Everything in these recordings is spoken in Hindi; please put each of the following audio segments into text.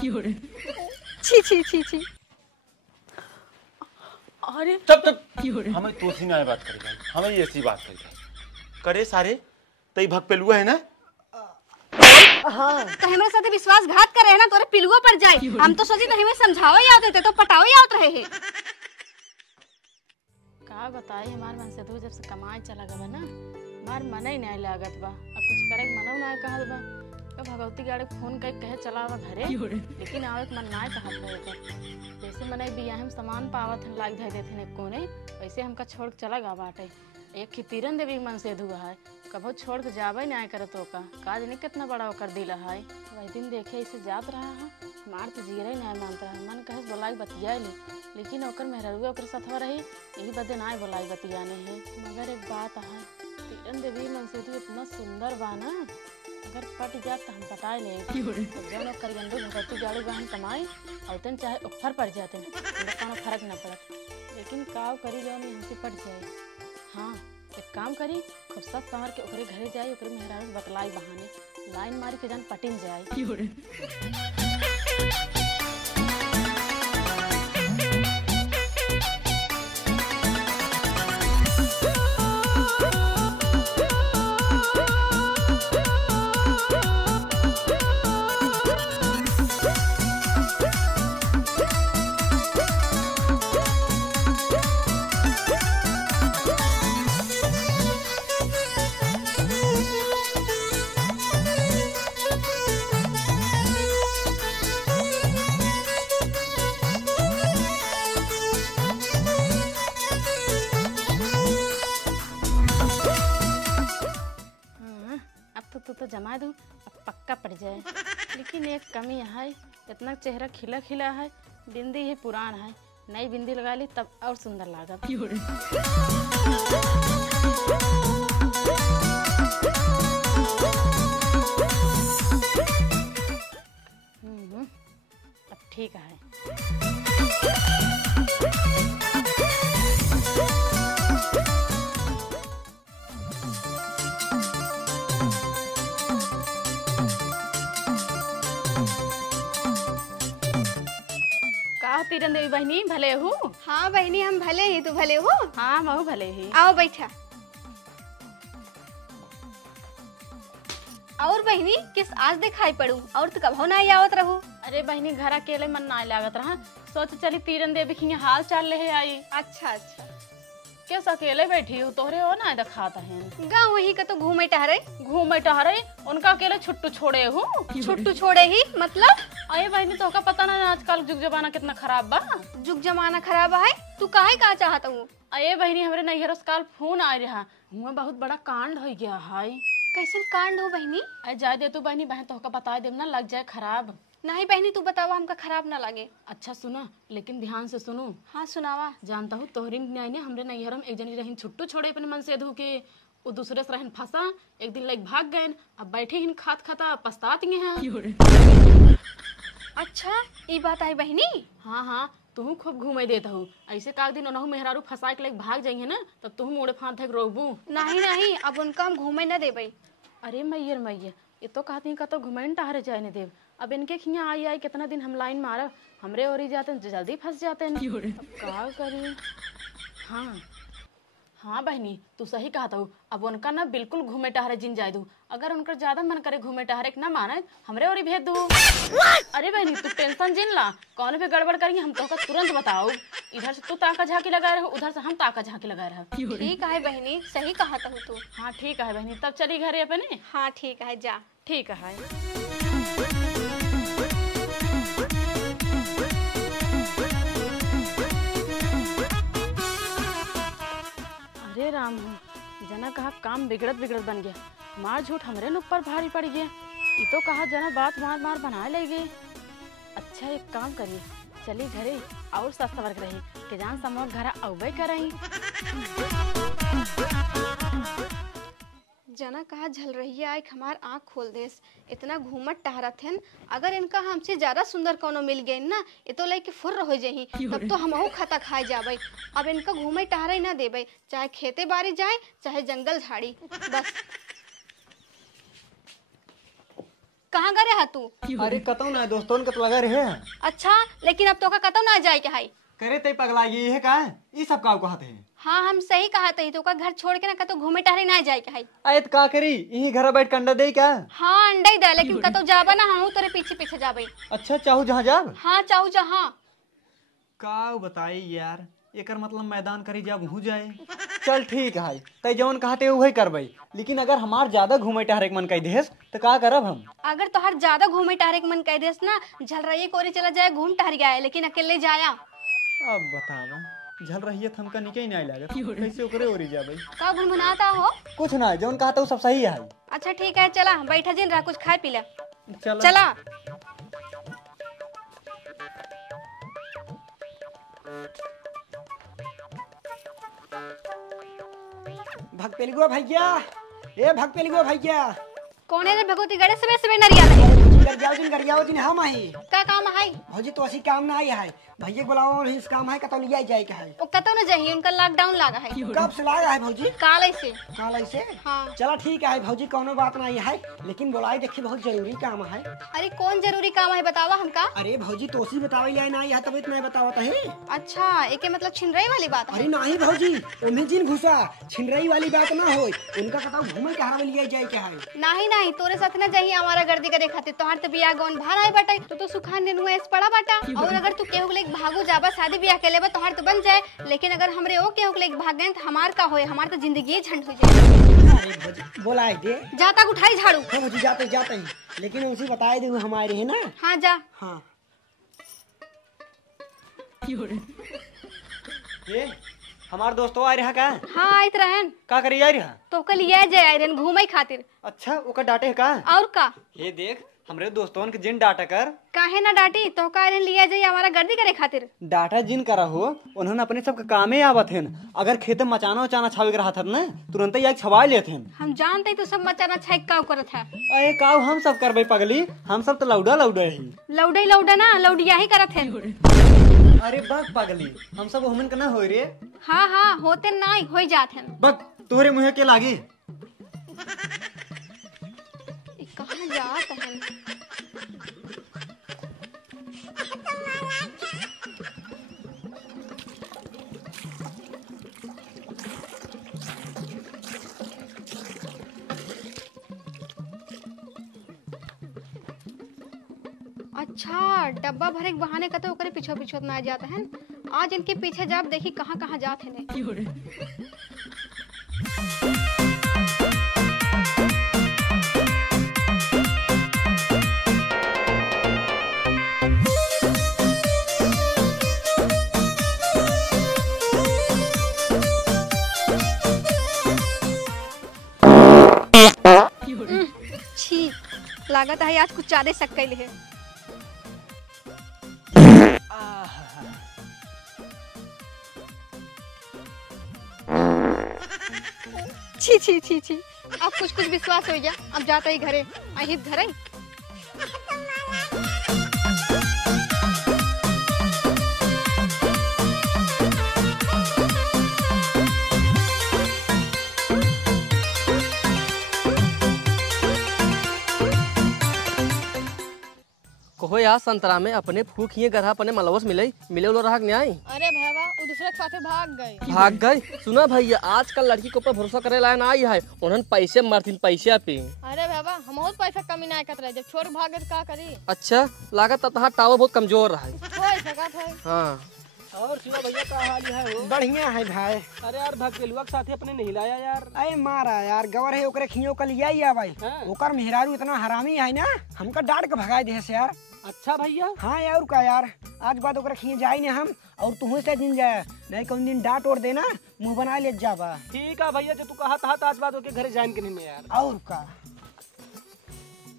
छी छी छी छी। अरे तब हमें तो सी ना बात करेगा, हमें ऐसी बात करेगा करे सारे तई भग पेलुआ है ना। हाँ तो हमारे साथ विश्वासघात करे है ना, तोरे पिलुआ पर जाए। हम तो सोची तो हमें समझाओ याद होते तो पटाओ याद रहे है। का बताई हमार मन से तू जब से कमाए चला गवा ना, हमार मन ही नहीं लागत बा। अब कुछ करे मनो ना कहत बा। तो भगवती गाड़ी फोन कर कहे चला आवा घरे, लेकिन आवे के मन ना कहत बा। जैसे मने बियाह में सामान पावत हन लाग धै देथे ने कोने, वैसे हमका छोड़ के चला गा बाटे। एक खितीरन देवी मन से धुआ है, कभो छोड़ के जावे ना करत हो का काज नहीं कितना बड़ा कर दिला है। वही दिन देखे ऐसे जात रहा है, मार तो जीरे नहीं मानता है। मन कहे बोलाई बतिया ले, लेकिन ओकर मेहरुआ ओकर साथवा रही, यही बदे ना बोलाई बतियाने है। मगर एक बात है, तीरन देवी मन से तो इतना सुंदर बा ना, अगर पट जात तो हम पटाए ले। जब करियंदो भगवती गाड़ी बहन कमाई औतन चाहे ऊपर पड़ जाते हैं, कोनो फर्क ना पड़त। लेकिन काव करी जो नहीं हमसे पट जाए। हाँ एक काम करी, खूब सब संवर के ओकरे घरे जाए, ओकरे मेहरारू बतलाई बहाने लाइन मारी के जान पटिन जाए। तो जमा दूँ अब पक्का पड़ जाए। लेकिन एक कमी है, इतना चेहरा खिला खिला है, बिंदी ही पुरान है, नई बिंदी लगा ली तब और सुंदर लागत। अब ठीक है। तीरन देवी बहनी भले हो? हाँ बहनी हम भले ही, तू भले हो? हाँ मैं भले ही। आओ बैठा। और बहनी किस आज दिखाई पड़ू, और तो कब हो ना आवत रहू? अरे बहनी घर अकेले मन ना लागत रहा, सोच चली तीरन देवी की हाल चाल ले आई। अच्छा अच्छा किस अकेले बैठी हो, तोहरे हो ना दिखाता है। गाँव वही का तो घूमे टहरे उनका अकेले छुट्टू छोड़े हो। छुट्टू छोड़े ही मतलब? अरे बहनी तो का पता ना आजकल जुग जमाना कितना खराब बा। जुग जमाना खराब है, तू काहे का चाहता हूँ? अरे बहनी हमरे नैहर से काल फोन आ रहा, हुआ बहुत बड़ा कांड हो गया है। कैसन कांड हो बहनी? अरे जाए दे तू बहनी, बहन तो का बता दे ना लग जाए खराब। नहीं बहनी तू बतावा, हमका खराब ना लगे। अच्छा सुना, लेकिन ध्यान से सुनो। हाँ सुनावा। जानता हूँ तोहरी ने हमरे नैहर में एक जनी रहीन छुट्टू छोड़े अपने मन से धो के, वो दूसरे से रहन फंसा, एक दिन लाइक भाग गए, अब बैठे हिन खात खाता पछतात हैं। अच्छा ये बात आई बहनी? हाँ हाँ तू खूब घूमे देता हूँ, ऐसे का दिन उन्होंने मेहरारू फंसा के लाइक भाग जाइए ना, तब तुम मोड़े फांद रोबू। नहीं नहीं अब उनका हम घूमे न देबई। अरे मैयर ये तो कहती का तो घुमैन टहरे जाए न देव। अब इनके खिया आई कितना दिन हम लाइन मारा, हमरे ओरी जाते हैं जल्दी फंस जाते हैं। अब क्या करी? हाँ हाँ बहनी तू सही कहता हूँ, अब उनका ना बिल्कुल घूमे टहरे जिन जाए दू। अगर उनका ज्यादा मन करे घूमे टहरे ना माने, हमरे ओरी भेज दू। अरे बहनी तू टेंशन जिन ला, कौन पे गड़बड़ करेंगे हम तो तुरंत बताओ। इधर से तू ताका झांकी लगा रहे हो, उधर से हम ताका झांकी लगा रहे हो। ठीक है बहनी, सही कहता हूँ तू। हाँ ठीक है बहनी, तब चली घरे अपने। हाँ ठीक है जा। ठीक है। अरे राम जना कहा काम बिगड़त बिगड़त बन गया, मार झूठ हमरे ऊपर भारी पड़ गया। ये तो कहा जना बात मार मार बना ले गए। अच्छा एक काम करिए, चली घरे और सस्ता वर्ग रही कि जान समोह घर अवे करई। जना कहा झल रही है, आइक हमार आँख खोल देस। इतना घूमत टहरत हैं, अगर इनका हमसे ज्यादा सुंदर कोनो मिल गई ना, ये तो लेके फुर्र हो जाही, तब तो हमहू खाता खाए जाबे। अब इनका घूमे टहरे ना देबे, चाहे खेते बाड़ी जाए चाहे जंगल झाड़ी बस। कहाँ गए हा तू? अरे कतौ ना दोस्तों के तो लगा रहे अच्छा, लेकिन अब तो का कतौ ना जाए के हाई। करे तई पगला ये है का ई सब का कहते हैं। हाँ हम सही कहा तही, तो का घर छोड़ के ना कतौ घूमे टहरे ना जाए के हाई। आयत का करी यही घर बैठ के अंडा दे क्या। हाँ अंडा ही दे, लेकिन कतौ जाबा ना हम तेरे पीछे पीछे जाबे। अच्छा चाहू जहाँ जाब। हाँ चाहू जहाँ। का बताई यार एकर मतलब मैदान करी जब हो जाए। चल ठीक है तय जवन कहते वही करबई, लेकिन अगर हमार ज्यादा घूमे टहरे के मन कह देस तो का करब हम। अगर तोहर ज्यादा घूमे टहरे के मन कह देस ना, झलरई कोरी चला जाए घूम टहर गया, लेकिन अकेले जाया। अब बतावा झल रही है हमका निके नहीं लागत कैसे ओकरे ओरी जाबई। का गुनगुनाता हो? कुछ ना जवन कहता सब सही है। अच्छा ठीक है चला बैठा जिन रहा, कुछ खाए पी ले। चला चला। भगपेलगो भैया, ए भगपेलगो भैया। कौन है रे भगवती गड़े सबे सबे नरिया ले? गरियाओ दिन हम आई। का काम है? भौजी तो ऐसी काम ना आई है। भैया बुलाओ और इस काम है कतौ लिया जाए का है। वो कतौ न जाही, उनका लॉकडाउन लागा है। कब से लाया है भौजी? काल ऐसे। काल ऐसे? हाँ। चला ठीक है भौजी कोनो बात नहीं है, लेकिन बुलाई देखी बहुत जरूरी काम है। अरे कौन जरूरी काम है बतावा हमका। अरे भौजी तोसी बतावे ले नहीं है तब इतना बतावत है। अच्छा एके मतलब छिनरई वाली बात है। अरे नहीं भौजी उन्हें जिन घुसा छिनरई वाली बात ना हो, उनका कतौ घूमे के हरा लिया जाए क्या है। नहीं नहीं तोरे साथ न जाही हमारा गर्दी करे खातिर, तोहार तो बियाह गौन भार आए बाटे, तो सुखान दिन हुए पड़ा बाटा। और अगर तू केहू लेके भागू जाबा शादी ब्याह के लेबा तोहार तो बन जाए, लेकिन अगर हमरे ओ केहू लेके भाग गए तो हमार का होए, हमार तो जिंदगी झंड हो जाए। अरे भौजी बोलाए दे। जाता उठाई झाड़ू। हाँ भौजी जाते जाते ही, लेकिन उनसे बताए दे हमारे है ना। हाँ जा। हाँ ये हमार दोस्तों आ रहा का। हाँ आइत रहन। का करी आ रहा। तो कल ये जाए रहन घूमे खातिर। अच्छा ओकर डांटे है का। और का ये देख हमरे दोस्तों के जिन डाटा कर। काहे ना डांटी, तो का रहन लिया जाए हमारा गर्दी करे खातिर। डाटा जिन करा हो उन्होंने अपने सब कामे आवत हैं। अगर खेत में मचाना उचाना छावे रहा था ना तुरंत ही छवा लेते हैं। हम जानते तो सब मचाना छेक का करत है। अरे काव हम सब करबे पगली, हम सब तो लौडा लौडा ही। लौडे लौडा ना लौडिया ही करत है। अरे बग पगली हम सब हमन के ना होई रे। हाँ हाँ होते ना हो जात है। बग तोहरे मुँह के लागी। कहाँ जात है। अच्छा डब्बा भरे के बहाने कते ओकरे पीछे पीछे ना जाता है। आज इनके पीछे जाब देखी कहाँ कहाँ जात है ने। छी लागत है आज कुछ ज्यादा शक कैले है। छी छी छी छी अब कुछ विश्वास हो गया। अब जाता ही घरे आई घरे। कहो यार संतरा में अपने फूक ही गधा अपने मलवस मिले लो रहा न्याय। अरे भैया वो दूसरे के साथे भाग गई। सुना भैया आजकल लड़की के ऊपर भरोसा करे ला ना है, उन्होंने पैसे मारती पैसे पे। अरे भैया हम बहुत पैसा कमी ना करत रहे, जब छोड़ भागे तो का करी। अच्छा लागत तहार टावर बहुत कमजोर रहा है। होय सकत है। हाँ और सुना भैया का हाल है वो। बढ़िया है भाई। अरे यार भगपेलुआ के साथे अपने नहीं लाया यार। अरे मारा यार गवर है ओकरे खियो कल लिया ही भाई। ओकर मेहरारू इतना हरामी है ना, हमका डांट के भगाए दे से यार। अच्छा भैया। हाँ यार का यार आज बाद ओकरे खिए जाए ना हम, और तुम से दिन जाए नहीं कौन दिन डांट ओढ़ देना मुंह बना ले जाबा। ठीक है भैया जो तू कहा था आज बाद ओके घरे जान के नहीं में यार। और का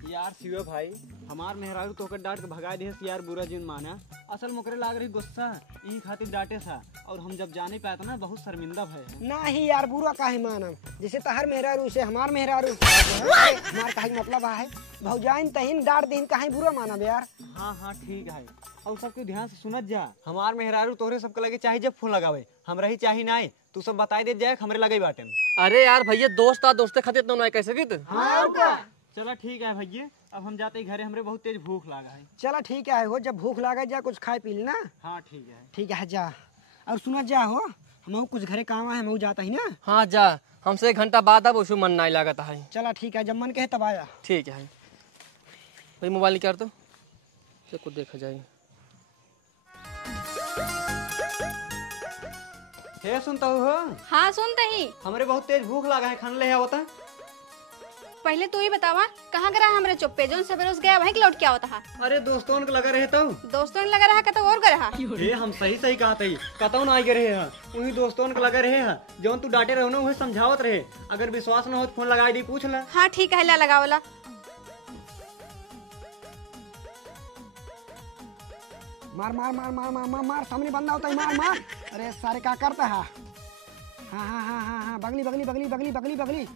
यार शिवे भाई हमार मेहरारू तो डांट के भगा दे यार बुरा जिन माना। असल मुकरे लाग रही गुस्सा ई खातिर डांटे था, और हम जब जाने पाया ना बहुत शर्मिंदा भय। नहीं यार बुरा काहे मानम, जैसे तहर मेहरारू से हमार मेहरारू हमार काहे मतलब है भौजाइन तहिन डांट देहिन काहे बुरा मानब यार। हाँ हाँ ठीक है, और सबके ध्यान से सुनत जा। हमार मेहरारू तोहरे सबके लगे चाहे जब फोन लगावे हमरा ही चाही ना तू सब बताई दे जाए हमरे लगे बाटे। अरे यार भैया दोस्त आ दोस्ते खातिर तो ना कैसे की। हाँ का चला ठीक है भैया, अब हम जाते घरे, हमरे बहुत तेज भूख लगा है। चला ठीक है हो, जब भूख लगे जा कुछ खाए पी लेना। हाँ ठीक है। ठीक है जा। और सुना जा हो, हम कुछ घरे काम है, हम जाता ही ना। हाँ जा, हमसे 1 घंटा बाद अब उसमें मन नहीं लगता है। चला ठीक है, जब मन कहे तब आया। ठीक है भाई, मोबाइल निकाल तो कुछ देखा जाए। हे सुनता हो, हाँ सुनते ही। हमरे बहुत तेज भूख लगा है, खाने ले आवता। पहले तू ही बतावा कहाँ गया हमरे चुप्पे जोन सवेरे गया वहीं लौट के आवता है। अरे दोस्तों ने लगा रहे तो दोस्तों ने लगा रहा कतो और गया। हे हम सही सही कहा थी, कतौ ना आई रहे हैं, उन्हीं दोस्तों ने लगा रहे हैं जौन तू डांटे रहो ना वही समझावत रहे। अगर विश्वास न हो तो फोन लगाई दी, पूछ ला। हाँ ठीक है, ला लगावला। मार मार मार मार मार मार मार, सामने बंदा होता है, मार मार। अरे सारे क्या करता है। हाँ हाँ हाँ हाँ हाँ, बगली बगली बगली बगली बगली बगली।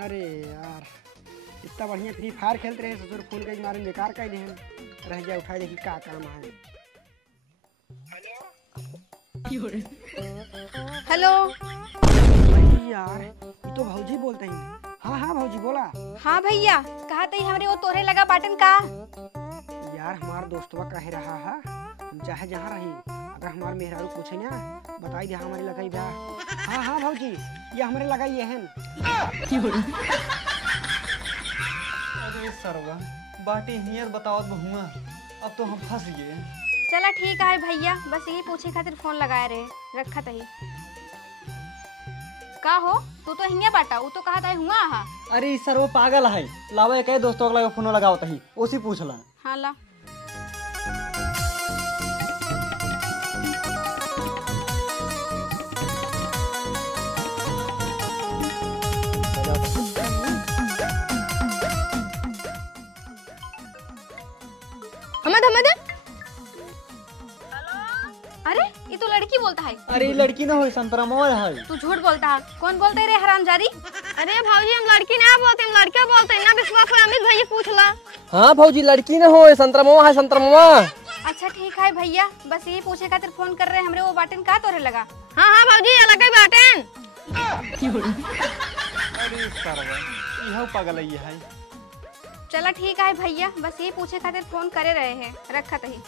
अरे यार इतना बढ़िया फ्री फायर खेलते रहे, ससुर फोन के मारे बेकार कर दे। रह जाए उठाए देखी क्या काम है। हेलो यार ये तो भौजी बोलते हैं। हाँ हाँ भौजी बोला। हाँ भैया, कहा थे हमरे वो तोरे लगा बाटन का। यार हमार दोस्तवा कह रहा है हम चाहे जहाँ रही, अगर हमारे मेहरारू पूछे ना बताई दे हमारे लगाई बा। हाँ हाँ भौजी ये हमारे लगाई है। अरे सरवा बाटी हियर बतावत बहुआ, अब तो हम फंस गए। चला ठीक है भैया, बस यही पूछे खातिर फोन लगाया रहे, रखा तही। का हो तू तो हिंगे बाटा, वो तो कहा था हुआ। हाँ अरे सर वो पागल है, लावा एक दोस्तों का फोन लगावत ही, उसी पूछ ला। हाँ ला। हमद हमद, अरे ये तो लड़की बोलता है। अरे ये लड़की ना हो, संतरा मोर है। तू झूठ बोलता है। कौन बोलते रे हरामजादी। अरे भाजी हम लड़की ना बोलते, हम लड़का बोलते हैं ना। विश्वास हो अमित भैया पूछ ला। हाँ भौजी लड़की ना हो, संतरा मामा है, संतरा मामा। अच्छा ठीक है भैया, बस यही पूछे खातिर फोन कर रहे हमरे वो बाटन का तोरे लगा। हाँ हाँ भाजी अलग ही बाटें। अरे सरवा यह पागल है। चला ठीक है भैया, बस यही पूछे खातिर फोन करे रहे हैं, रखा तही।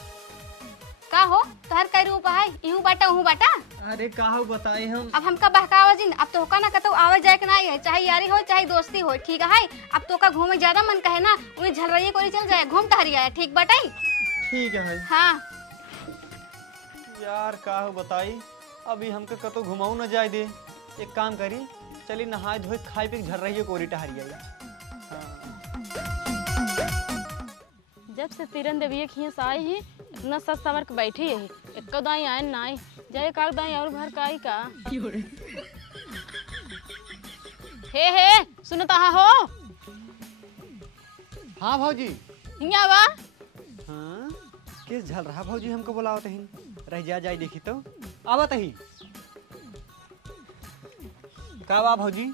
का हो तोहर कई रूप है, इहू बाटा उहू बाटा। अरे काहू बताए हम। अब हमका बहकावा जिन, अब तो का ना कतो आवे जाए के नहीं है, चाहे यारी हो चाहे दोस्ती हो, ठीक है। अब तो का घूमे ज्यादा मन कहे ना, उन्हें झलरइये कोरी चल जाए, घूम टहरी आए, ठीक बाटाई। ठीक है हाँ यार काहू बताई, अभी हमके कतो घुमाऊ न जाए दे। एक काम करी, चली नहाए धोए खाए पी झर रही है कोरी टहरी आई। जब से तीरन देवी खींच आई ही, इतना सच सवर के बैठी है, एक दाई आए ना आई जाए, एक दाई और भर का आई का। हे सुनता हो। हाँ भौजी। हिंगा बा। हाँ किस झल रहा भौजी, हमको बुलावत ही, रह जा जाए देखी तो आवत ही। का बा भौजी?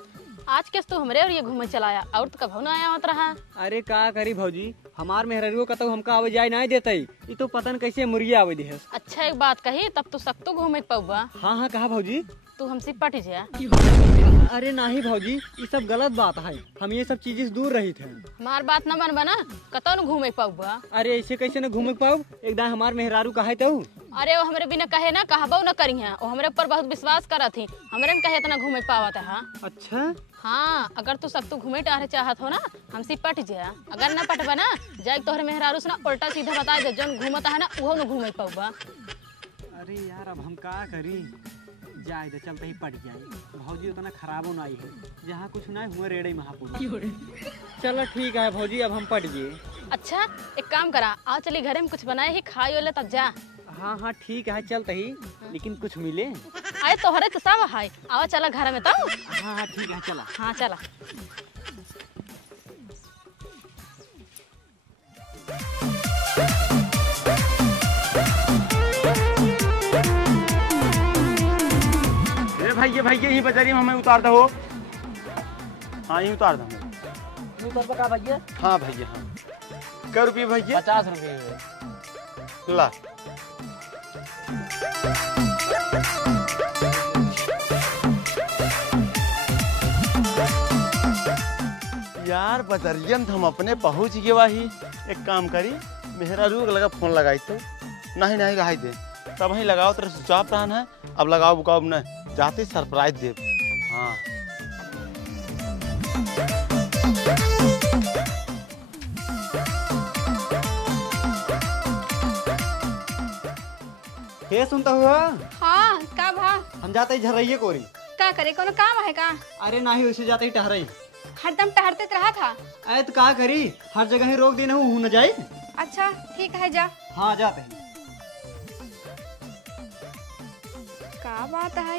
आज किस तो हमरे और ये घूमे चलाया, और तो कभी ना आया होता रहा। अरे का करी भौजी, हमार मेहररुओ का तो हमका आवे जाए नहीं देते, ये तो पतन कैसे मुर्गी आवे दे। अच्छा एक बात कही, तब तो सख्तो घूमे पौबा। हाँ हाँ कहा भौजी। तू हमसे पट जा। अरे नहीं भौजी, ये सब गलत बात है, हम ये सब चीजें से दूर रही थे। हमार बात न बन बना, कतो न घूमे पौबा। अरे ऐसे कैसे न घूमे पाऊ, एकदम हमार मेहरारू कहे तो। अरे वो हमरे बिना कहे ना कहबो न करी है, वो हमरे ऊपर बहुत विश्वास करत थी, हमरे न कहे इतना घूमे पावत है। हाँ अच्छा हाँ, अगर तू सब तू घूमे टहरे चाहत हो ना, हमसे पट जा। अगर न पटबा ना, जाए तोहरे मेहरारू से ना उल्टा सीधा बता दे, जौन घूमता है ना वो न घूमे पौबा। अरे यार अब हम का करी, जाए दे चलते ही पट जाए। भौजी उतना खराबो नहीं है, जहाँ कुछ नहीं हुआ रेड़े महापुर। चलो ठीक है भौजी, अब हम पट गए। अच्छा एक काम करा, आ चली घरे में कुछ बनाए ही खाई ओले तब जा। हाँ हाँ ठीक है चलते ही, लेकिन कुछ मिले। आए तोहरे तो सब है, आवा चला घर में तब। हाँ हाँ ठीक है चला। हाँ चला। भैया भैया यही बाजारी में हमें उतार दो। हाँ यही उतार दो। का भैया? हाँ भैया हाँ। क्या रुपये भैया? 50 रुपये। ला यार बदरियन हम अपने पहुंच गए वाही। एक काम करी, मेहरा रूक लगा फोन लगाई तो नहीं नहीं रहा दे, तब ही लगाओ तेरे स्विच ऑफ रहन है। अब लगाओ बुकाओ न जाते सरप्राइज दे। हाँ हे सुनता हुआ हाँ का भा हम जाते ही झर्रइये कोरी। का करे कोनो काम है का? अरे नहीं उसे जाते ही टहरई। हरदम टहरते रहा था। अरे तो का करी, हर जगह ही रोक देना हूँ न जाए। अच्छा ठीक है जा। हाँ जाते हैं। का बात है,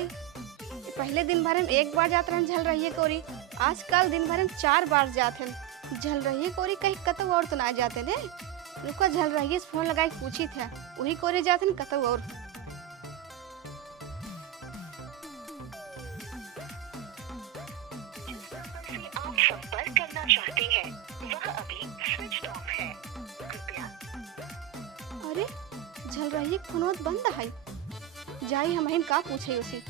पहले दिन भर में एक बार जाते रहन झल रही है कोरी, आजकल दिन भर में 4 बार जाते हैं झल रही है कोरी। कहीं कतौ और तो ना जाते ने, रुका झल रही है फोन लगा के पूछी थे, वही कोरी जाते हैं कतौ और। आप संपर्क करना चाहते हैं वह अभी स्विच ऑफ है, कृपया। अरे झल रही है फोन बंद है, जाई हम का पूछे उसी।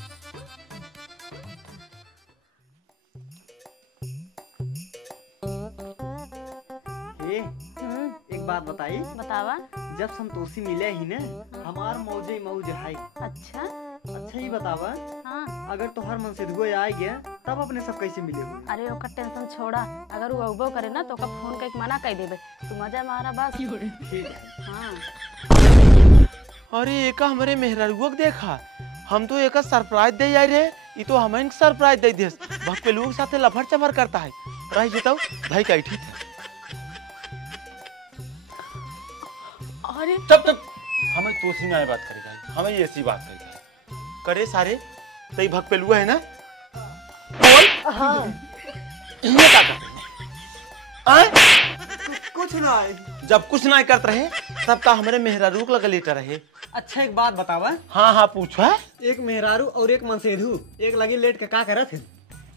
एक बात बताई, बतावा। जब संतोषी मिले ही ने हमार मौजे मौज है। अच्छा अच्छा ही बतावा, हाँ। अगर तोहर मन से दुगो आ गया तब अपने सब कैसे मिले हो? अरे ओकर टेंशन छोड़ा, अगर वो अवबो करे ना तो ओकर फोन करके मना कर देबे, तू मजा मारा बस। ठीक है। हाँ अरे एका हमारे मेहरारुआ के देखा, हम तो एक सरप्राइज दे जाए रे, ये तो हमें सरप्राइज दे दिस। भक्त पे लोग साथे लफड़ चफड़ करता है। रह जेताऊ भाई का ठीक है। अरे तब तब हमें तोसी ना बात करेगा, हमें ऐसी बात करेगा करे सारे तई भक्त पे लुआ है ना। बोल हाँ ये क्या कर रहे हैं? कुछ ना है। जब कुछ ना करते रहे तब का हमारे मेहरारू लगा लेटर रहे। अच्छा एक बात बतावा, हाँ हाँ पूछो है। एक मेहरारू और एक मनसेधु एक लगी लेट के का करत है?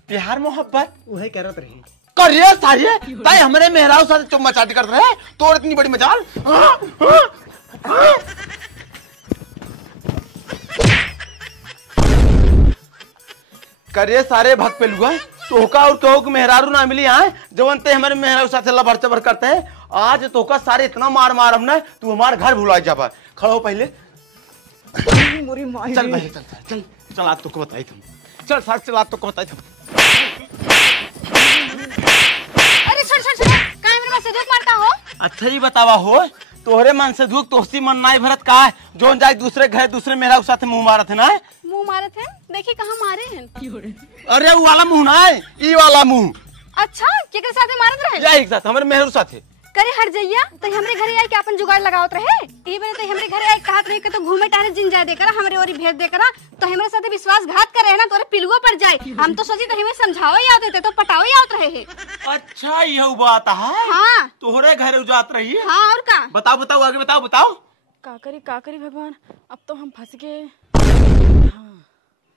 प्यार मोहब्बत वही करत रही। करिए सारे ताई हमारे मेहरारू साथ चुम्मा चाटी करते रहे तो इतनी बड़ी मजाल। हाँ, हाँ, हाँ। करिए सारे भक्त पे लुआ तोका और तो मेहरारू ना मिली आए जवन ते हमारे मेहरारू साथ लबर चबर करते हैं। आज तोका सारे इतना मार मार हमने तू हमारे घर भुला जाबा। खड़ो पहले, मोरी माई चल भाई चल चल चल आज तो को बताई तुम, चल साथ चल आज तो को बताई तुम। अरे छोड़ छोड़ छोड़, काहे मेरे पास धूप मारता हो? अच्छा ही बतावा हो, तोहरे मन से धूप तोहसी मन नाई भरत का है जोन जाए दूसरे घर दूसरे मेहरारू साथ मुंह मारत है ना। मुंह मारे थे, देखी कहाँ मारे हैं। अरे वो वाला मुंह ना है, ई वाला मुंह। अच्छा केकरे साथे मारत रहे? या एक साथ हमारे मेहरारू साथे। करे हर जइया तो हमरे घरे आई के अपन जुगाड़ लगावत रहे। ई बेरे तो हमरे घरे आई कहत रहे कि तो घूमे टहरे जिन जाए देकरा हमरे ओरी भेज देकरा, तो हमरे साथे विश्वासघात करे ना तोरे पिलुआ पड़ जाए। हम तो सोची तो हमें समझाओ ही आवत तो पटाओ ही आवत रहे है। अच्छा यह बात है। हाँ तोहरे घर उजात रही है। हाँ और का? बताओ बताओ आगे बताओ बताओ। का करी भगवान, अब तो हम फंस गए।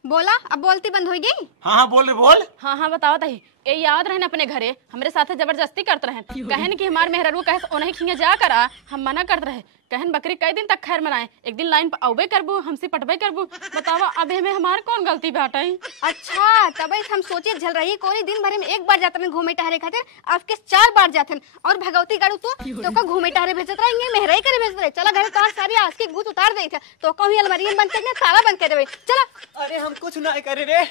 बोला, अब बोलती बंद होगी। हाँ हाँ बोल रे बोल। हाँ हाँ बताओ तही, ये याद रहन अपने घरे हमरे साथे जबरदस्ती करते रहन, कहन कि हमार मेहरारू कहे ओनही खिंगे जा करा, हम मना करते रहे। कहन बकरी कई दिन तक खैर मनाए, एक दिन लाइन पर आउबे करबू हमसे पटबे करबू। बतावा अब हमें हमार कौन गलती बाटे? अच्छा तब हम सोचे झल रही कोई दिन भर में एक बार जाते हैं घूमे टहरे खातिर, अब के 4 बार जाते हैं। और भगवती गाड़ू तो का घूमे टहरे भेजत रहेंगे, मेहराई करे भेजत रहे। चला घर तोहार सारी आज की गुत उतार दे थे तो का ही अलमारी बंद करके ताला बंद कर देबे। चला। अरे हम कुछ ना करे रे।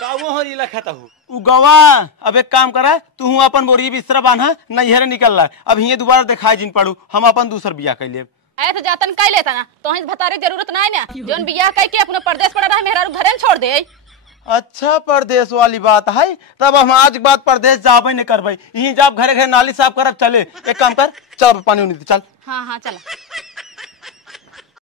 का वो हो रीला खाता हूँ उ गवा। अब एक काम करा तू अपन बोरी बिस्तर बांधा नैहरे निकल रहा, अब हिये दोबारा दिखाई जिन पड़ू हम अपन दूसर बिया कर ले। ऐ तो जातन कई लेता ना तो हिस भतारे जरूरत ना है ना, जोन बियाह कई के अपने परदेश पड़ा रहा मेहरारू घरे छोड़ दे। अच्छा परदेश वाली बात है, तब हम आज के बाद परदेश जाबे नहीं करबे, यहीं जाब घरे घरे नाली साफ करब। चले एक काम कर, चल पानी उनी चल। हाँ हाँ चला।